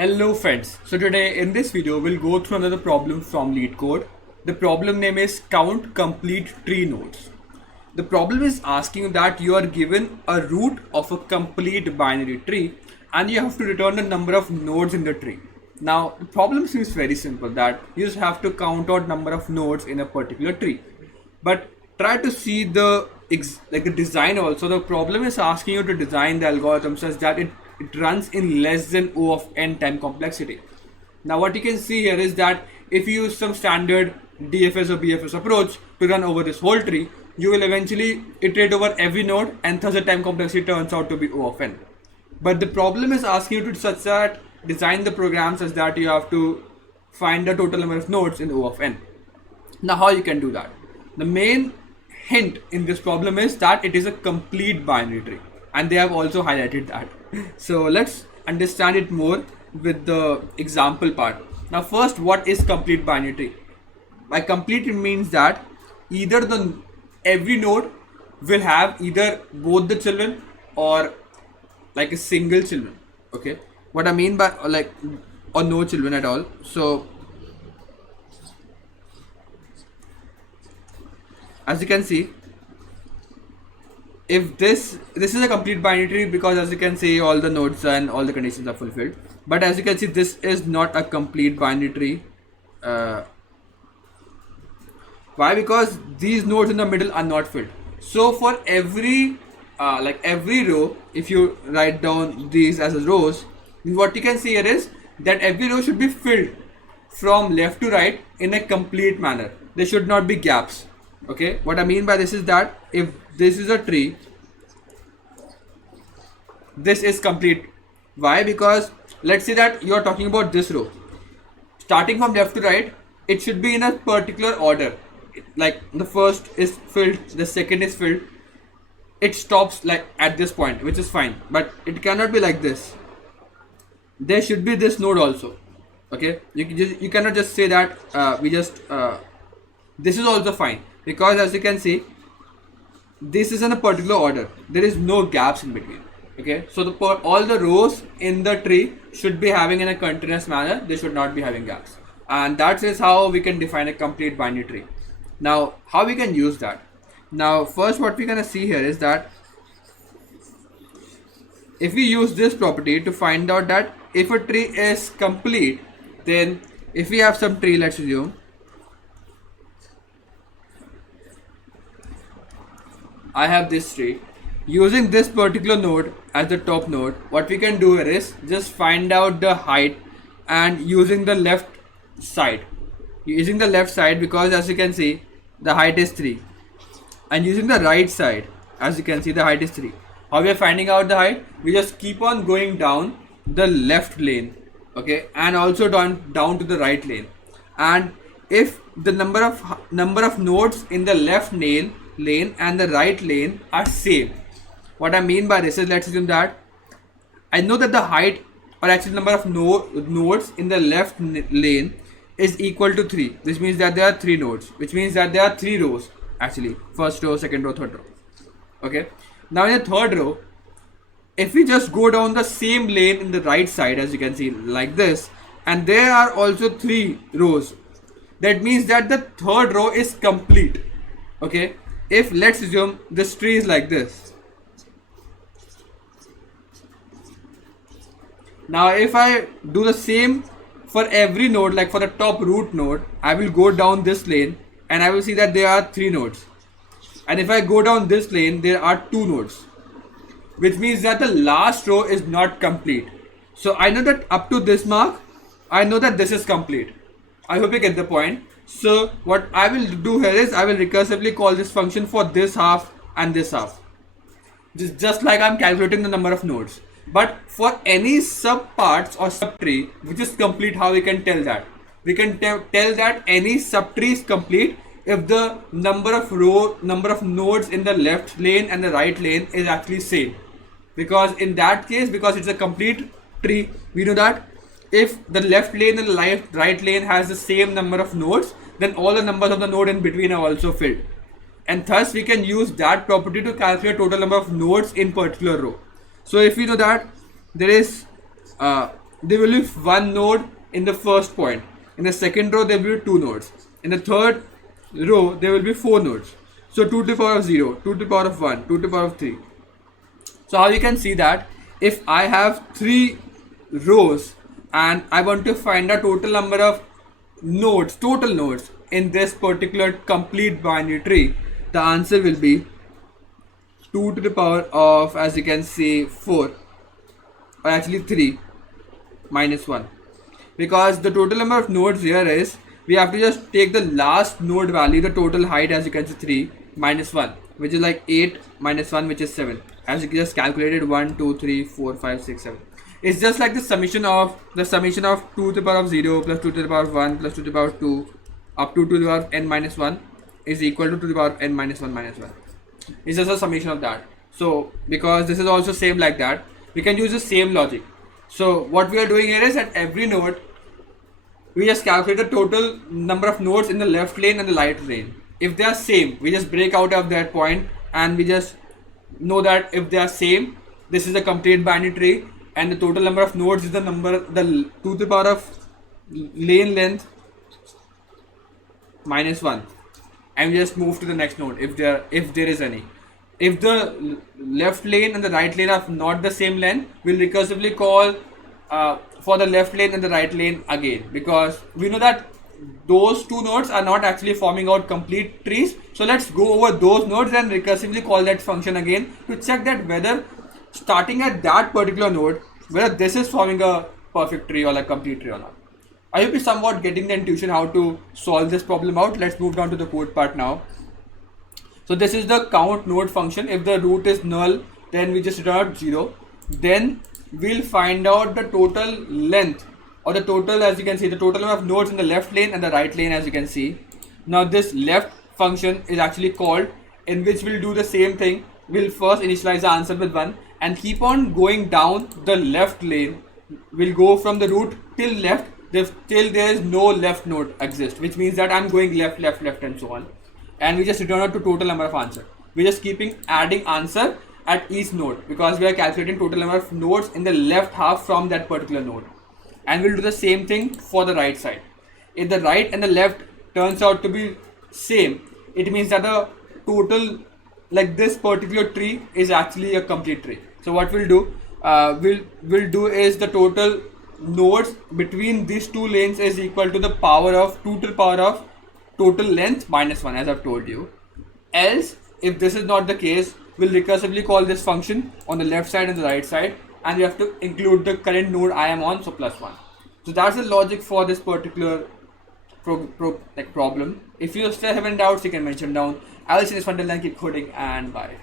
Hello friends, so today in this video we'll go through another problem from LeetCode. The problem name is count complete tree nodes. The problem is asking that you are given a root of a complete binary tree and you have to return the number of nodes in the tree. Now the problem seems very simple, that you just have to count out number of nodes in a particular tree. But try to see the design also. The problem is asking you to design the algorithm such that it runs in less than O of n time complexity. Now what you can see here is that if you use some standard DFS or BFS approach to run over this whole tree, you will eventually iterate over every node and thus the time complexity turns out to be O of n. But the problem is asking you to such that design the program such that you have to find the total number of nodes in O of n. Now how you can do that? The main hint in this problem is that it is a complete binary tree, and they have also highlighted that. So let's understand it more with the example part. Now first, what is complete binary tree? By complete, it means that either every node will have either both the children or like a single children. Okay, what I mean by or no children at all. So as you can see, if this is a complete binary tree, because as you can see all the nodes and all the conditions are fulfilled. But as you can see, this is not a complete binary tree. Why? Because these nodes in the middle are not filled. So for every row, if you write down these as rows, what you can see here is that every row should be filled from left to right in a complete manner. There should not be gaps. Okay, what I mean by this is that if this is a tree, this is complete. Why? Because let's say that you are talking about this row, starting from left to right, it should be in a particular order. Like the first is filled, the second is filled. It stops like at this point, which is fine, but it cannot be like this. There should be this node also. Okay, you cannot just say that this is also fine, because as you can see, this is in a particular order. There is no gaps in between. Okay, so all the rows in the tree should be having in a continuous manner. They should not be having gaps, and that is how we can define a complete binary tree. Now how we can use that? Now first, what we're gonna see here is that if we use this property to find out that if a tree is complete, then if we have some tree, let's assume I have this tree, using this particular node as the top node, what we can do here is just find out the height and using the left side. Because as you can see, the height is 3, and using the right side, as you can see, the height is 3. How we are finding out the height? We just keep on going down the left lane, okay, and also down to the right lane. And if the number of nodes in the left lane and the right lane are same, what I mean by this is, let's assume that I know that the height, or actually number of nodes in the left lane is equal to 3. This means that there are 3 nodes, which means that there are 3 rows actually: first row, second row, third row. Okay, now in the third row, if we just go down the same lane in the right side, as you can see like this, and there are also 3 rows, that means that the third row is complete. Okay, if let's assume this tree is like this. Now if I do the same for every node, like for the top root node, I will go down this lane and I will see that there are 3 nodes. And if I go down this lane, there are 2 nodes, which means that the last row is not complete. So I know that up to this mark, I know that this is complete. I hope you get the point. So what I will do here is I will recursively call this function for this half and this half, just like I'm calculating the number of nodes. But for any subparts or subtree which is complete, how we can tell that? We can tell that any subtree is complete if the number of nodes in the left lane and the right lane is actually same. Because in that case, because it's a complete tree, we know that if the left lane and the right lane has the same number of nodes, then all the numbers of the node in between are also filled. And thus we can use that property to calculate total number of nodes in particular row. So if we know that there is there will be one node in the first point. In the second row, there will be two nodes. In the third row, there will be four nodes. So 2 to the power of 0, 2 to the power of 1, 2 to the power of 3. So how you can see that if I have 3 rows and I want to find a total number of nodes, total nodes in this particular complete binary tree, the answer will be 2 to the power of, as you can see, 4, or actually 3 minus 1, because the total number of nodes here is, we have to just take the last node value, the total height, as you can see, 3 minus 1, which is like 8 minus 1, which is 7. As you just calculated, 1 2 3 4 5 6 7. It's just like the summation of 2 to the power of 0 plus 2 to the power of 1 plus 2 to the power of 2 up to the power of n minus 1 is equal to the power of n minus 1 minus 1. It's just a summation of that. So because this is also same like that, we can use the same logic. So what we are doing here is, at every node we just calculate the total number of nodes in the left lane and the right lane. If they are same, we just break out of that point, and we just know that if they are same, this is a complete binary tree, and the total number of nodes is the number, the 2 to the power of lane length minus 1, and we just move to the next node if there is any. If the left lane and the right lane are not the same length, we'll recursively call for the left lane and the right lane again, because we know that those two nodes are not actually forming out complete trees. So let's go over those nodes and recursively call that function again to check that whether starting at that particular node, whether this is forming a perfect tree or a complete tree or not. I hope you're somewhat getting the intuition how to solve this problem out. Let's move down to the code part now. So this is the count node function. If the root is null, then we just return out 0. Then we'll find out the total length, or the total, as you can see, the total number of nodes in the left lane and the right lane, as you can see. Now this left function is actually called, in which we'll do the same thing. We'll first initialize the answer with 1 and keep on going down the left lane. We'll go from the root till left till there is no left node exist, which means that I'm going left, left, left, and so on. And we just return out to total number of answer. We're just keeping adding answer at each node, because we are calculating total number of nodes in the left half from that particular node. And we'll do the same thing for the right side. If the right and the left turns out to be same, it means that the total, like this particular tree, is actually a complete tree. So what we'll do, we'll do is the total nodes between these two lanes is equal to the power of 2 to the power of total length minus 1, as I've told you. Else, if this is not the case, we'll recursively call this function on the left side and the right side, and we have to include the current node I am on, so plus 1. So that's the logic for this particular problem. If you still have any doubts, you can mention down. I will see this one till then. Keep coding, and bye.